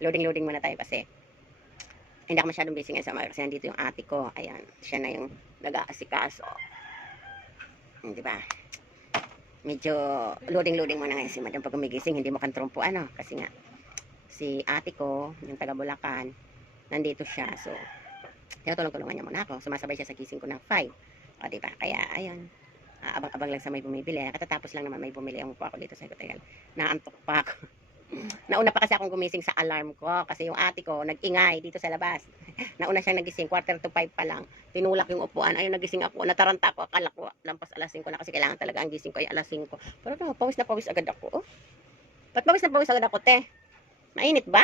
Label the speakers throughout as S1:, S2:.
S1: Loading-loading muna tayo kasi hindi ako masyadong busy ngayon sa umaga kasi nandito yung ate ko. Ayan, siya na yung nag-aasikaso. Hmm, Di ba? Medyo loading-loading muna ngayon si madam pag gumigising. Hindi mo kantrumpo ano. Kasi nga, si ate ko, yung taga Bulacan, nandito siya. So, tinutulong-tulungan niya muna ako. Sumasabay siya sa gising ko ng 5. O, di ba? Kaya, ayun. Abang-abang lang sa may bumibili. Katatapos lang naman may bumili ang po ako dito sa hotel. Naantok pa ako. Nauna pa kasi akong gumising sa alarm ko kasi yung ate ko nag-ingay dito sa labas. Nauna siyang nagising, quarter to five pa lang. Tinulak yung upuan. Ayun, nagising ako. Nataranta ako. Akala ko, lampas alas 5 na kasi kailangan talaga ang gising ko ay alas 5. Pero no, pawis na pawis agad ako. Oh. Ba't pawis na pawis agad ako, te? Mainit ba?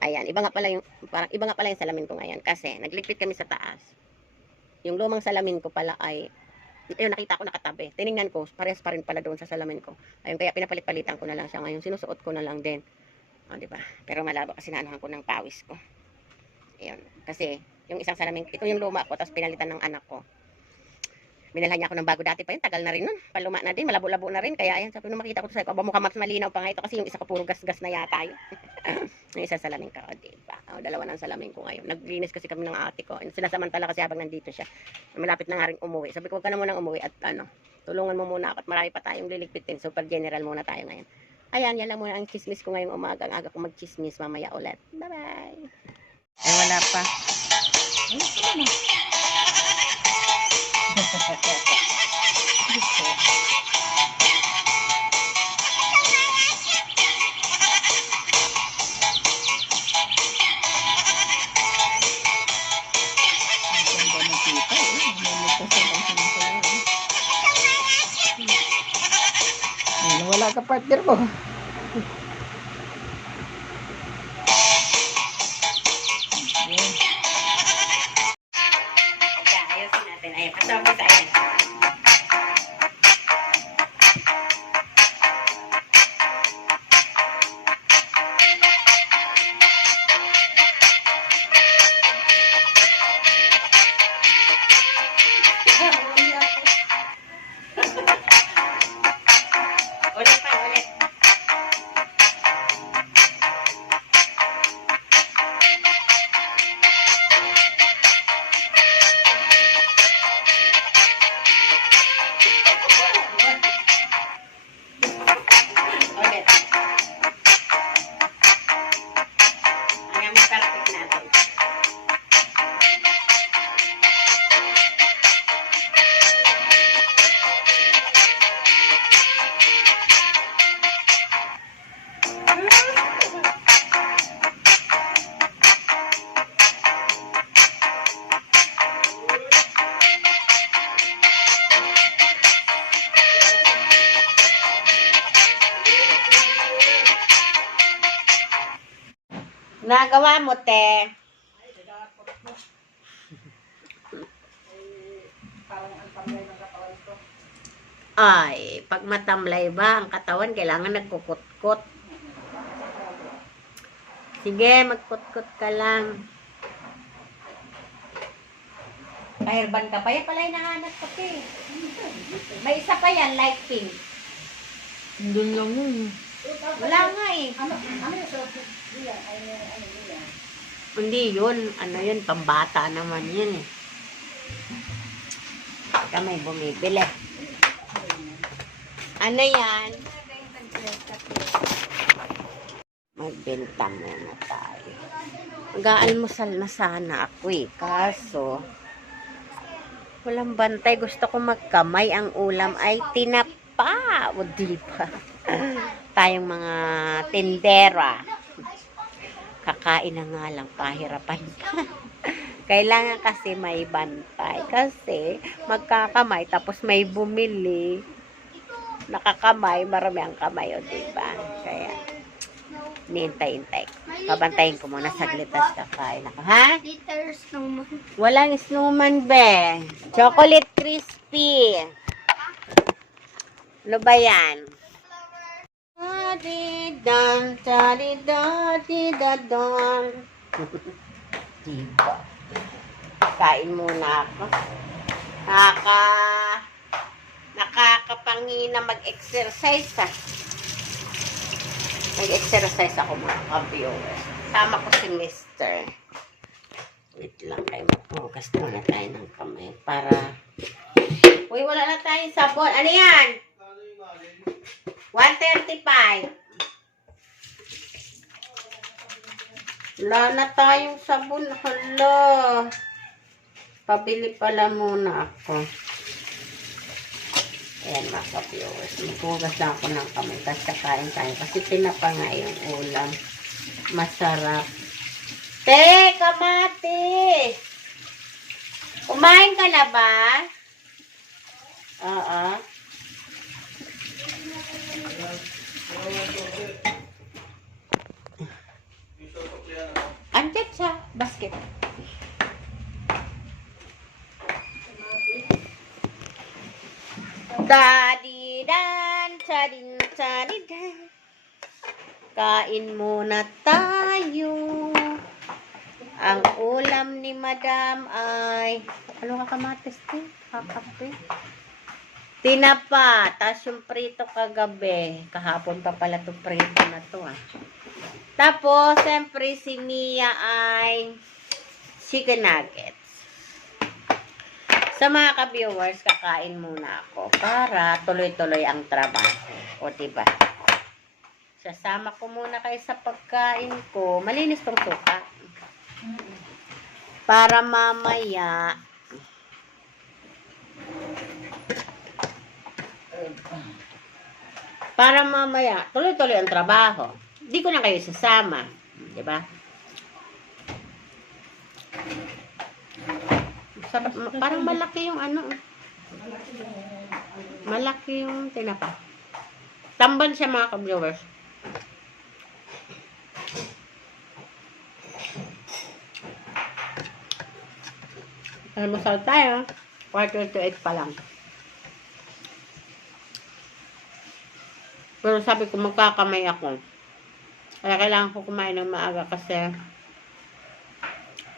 S1: Ayan, iba nga pala yung, parang iba nga pala yung salamin ko ngayon kasi nagligpit kami sa taas. Yung lumang salamin ko pala ay ayun, nakita ko nakatabi. Tiningnan ko, parehas pa rin pala doon sa salamin ko. Ayun, kaya pinapalit-palitan ko na lang siya ngayon. Sinusuot ko na lang din. O, di ba? Pero malabo kasi naanuhan ko ng pawis ko. Ayun. Kasi, yung isang salamin, ito yung luma ko, tapos pinalitan ng anak ko. Binalhan niya ako ng bago dati pa yun. Tagal na rin nun. Paluma na din. Malabo-labo na rin. Kaya ayan, sabi nung makita ko to sa ko, mukha mas malinaw pa nga ito kasi yung isa ko puro gas-gas na yata yun. yung isa salamin ka, o diba? O, dalawa ng salamin ko ngayon. Naglinis kasi kami ng ate ko. Sinasamantala kasi habang nandito siya. Malapit na nga rin umuwi. Sabi ko, huwag ka na munang umuwi at ano, tulungan mo muna ako at marami pa tayong liligpitin. Super general muna tayo ngayon. Ayan, yan lang muna ang chismis ko ngayong umaga. Ang aga ko mag-chismis mamaya ulit. Bye-bye! Eh, wala pa. Ay, wala ka partner mo. Nagawa mo, te. Ay, pag matamlay ba ang katawan, kailangan nagkukutkot. Sige, magkutkot ka lang. Kahirban ka pa. Yan pala yung nahanap ko, te. May isa pa yan, light pink.
S2: Doon lang yun.
S1: Wala nga eh.
S2: Ano, ano ano.
S1: Hindi yun. Ano yun? Pambata naman yun eh. Kamay bumibili. Ano yan? Magbenta muna tayo. Mag-aalmusal na sana ako eh. Kaso, walang bantay. Gusto ko magkamay. Ang ulam ay tinapa. O di ba? Tayong mga tindera kakain na nga lang, pahirapan pa. Kailangan kasi may bantay. Kasi magkakamay, tapos may bumili. Nakakamay, marami ang kamay, o diba? Kaya, nihintay-hintay. Pabantayin ko muna saglit tas kakain ako. Ha?
S2: Naman.
S1: Walang snowman, be. Chocolate crispy. Ano ba yan? Dadidan, dadidadidadon. diba? Kain muna ako. Nakaka... Nakakapangina mag-exercise, ha? Nag-exercise ako mga ka-viewers. Tama ko si Mister. Wait lang kayo. Magpugas muna tayo ng kamay para... Uy, wala na tayong sabon. Ano yan? 135. Wala na tayong sabon. Hala. Pabili pala muna ako. Ayan mga ka-viewers. Magpugas lang ako ng kamay. Tapos kakain tayo. Kasi tinapa nga yung ulam. Masarap. Te, kamati! Kumain ka na ba? Oo. Andyan sa basket. Daddy dan, daddy daddy dan. Kain muna tayo. Ang ulam ni Madam ay ano ka kamatis din? Kakape. Tinapa, tas yung prito kagabi. Kahapon pa pala to prito na to ah. Tapos, siyempre si Mia ay chicken nuggets. Sa mga ka-viewers, kakain muna ako para tuloy-tuloy ang trabaho. O, diba? Sasama ko muna kayo sa pagkain ko. Malinis tong suka. Para mamaya, para mamaya, tuloy-tuloy ang trabaho. Hindi ko na kayo sasama. Di ba? Sarap, parang malaki yung ano. Malaki yung tinapa. Tamban siya mga ka-viewers. Almusal tayo. Quarter to eight pa lang. Pero sabi ko magkakamay ako. Kaya kailangan ko kumain ng maaga kasi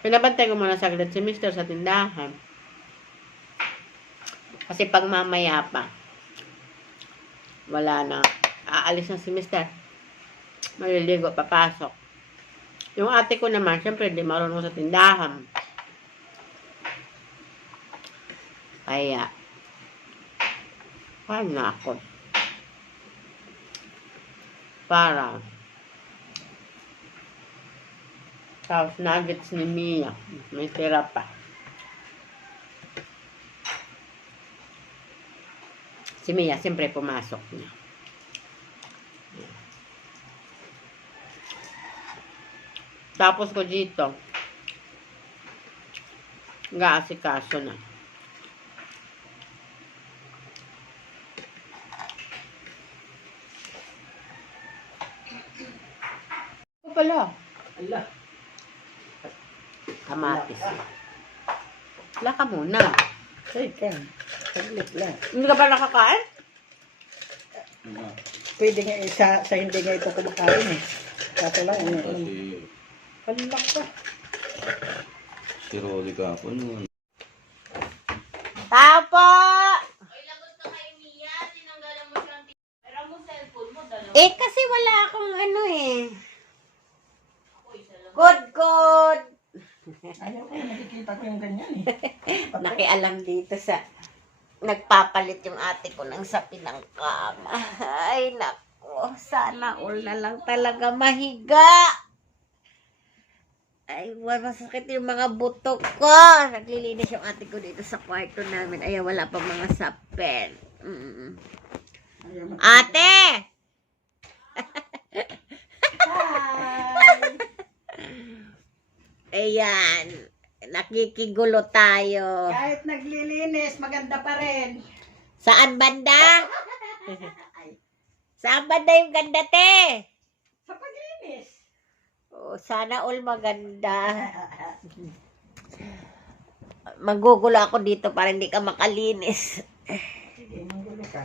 S1: pinabantay ko muna saglit si Mr. sa tindahan. Kasi pag mamaya pa, wala na. Aalis na si Mr. Maliligo, papasok. Yung ate ko naman, syempre, di marunong sa tindahan. Kaya, paano ako? Para, tapos nuggets ni Mia. May tira pa. Si Mia, siyempre pumasok niya. Tapos ko dito, gaasikaso na. Ito pala. Kamatis. Wala ka muna.
S2: Teka. Saglit lang.
S1: Hindi ka ba nakakain?
S2: Pwede nga isa sa hindi nga ito kumakain eh. Kaso lang, ano, ano.
S3: Kasi
S2: Kalak ka.
S3: si Rolly kahapon nun.
S1: Tao po! Eh, kasi wala akong ano eh. Good, good.
S2: Ayaw ko, nakikita ko yung ganyan eh.
S1: Nakialam dito sa... Nagpapalit yung ate ko ng sapi ng kama. Ay, nako. Sana all na lang talaga mahiga. Ay, wala masakit yung mga buto ko. Naglilinis yung ate ko dito sa kwarto namin. Ay, wala pa mga sapin. Mm.
S2: Ayaw.
S1: Ate! Ayan. Nakikigulo tayo.
S2: Kahit naglilinis, maganda pa rin.
S1: Saan banda? Saan banda yung ganda, te?
S2: Sa paglinis.
S1: Oh, sana all maganda. Magugulo ako dito para hindi ka makalinis.
S2: Sige, manggulo ka.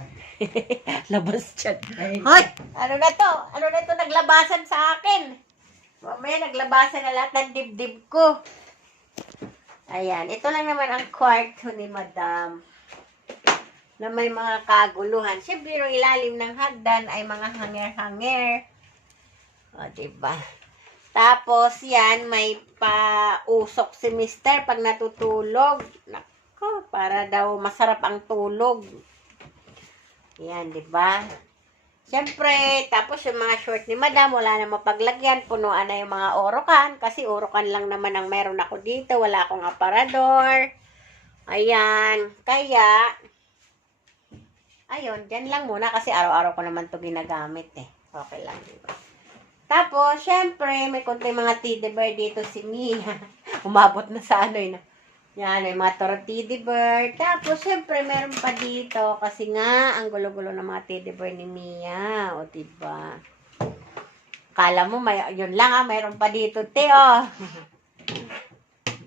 S1: Labas dyan.
S2: Ay,
S1: Hoy! Ano na to? Ano na to naglabasan sa akin? Mamaya naglabasan na lahat ng dibdib ko. Ayan. Ito lang naman ang kwarto ni Madam. Na may mga kaguluhan. Siyempre, yung ilalim ng hagdan ay mga hanger-hanger. O, diba? Tapos, yan, may pausok si mister pag natutulog. Nako, para daw masarap ang tulog. Yan, di ba? Siyempre, tapos yung mga short ni madam, wala na mapaglagyan. Punuan na yung mga orokan. Kasi orokan lang naman ang meron ako dito. Wala akong aparador. Ayan. Kaya, ayun, dyan lang muna. Kasi araw-araw ko naman to ginagamit eh. Okay lang, di ba? Tapos, syempre, may konti mga teddy bear dito si Mia. Umabot na sa ano yun. Yan, may mga teddy bear. Tapos, syempre, meron pa dito. Kasi nga, ang gulo-gulo ng mga teddy bear ni Mia. O, diba? Kala mo, may, yun lang ah, mayroon pa dito, te, oh.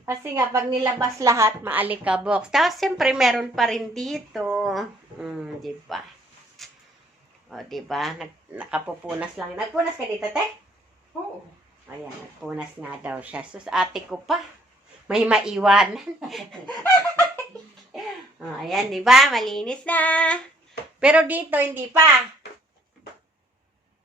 S1: Kasi nga, pag nilabas lahat, maalikabok. Tapos, syempre, meron pa rin dito. Mm, diba? O, diba? Nag, nakapupunas lang. Nagpunas ka dito, te?
S2: Oo.
S1: Ayan, nagpunas nga daw siya. Sus, ate ko pa. May maiwan. oh, ayan, di ba? Malinis na. Pero dito, hindi pa.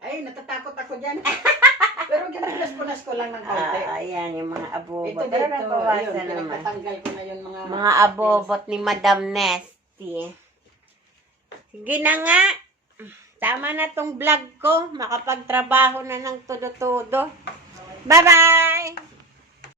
S2: Ay, natatakot ako dyan. Pero ginulas-punas ko lang ng konti.
S1: Ah, ayan, yung mga abobot.
S2: Ito
S1: Pero
S2: dito, ayun,
S1: nabawasan naman.
S2: pinagtatanggal ko na yun mga...
S1: Mga abobot ni Madam Nesty. Sige na nga. Tama na tong vlog ko. Makapagtrabaho na ng todo-todo. Bye-bye!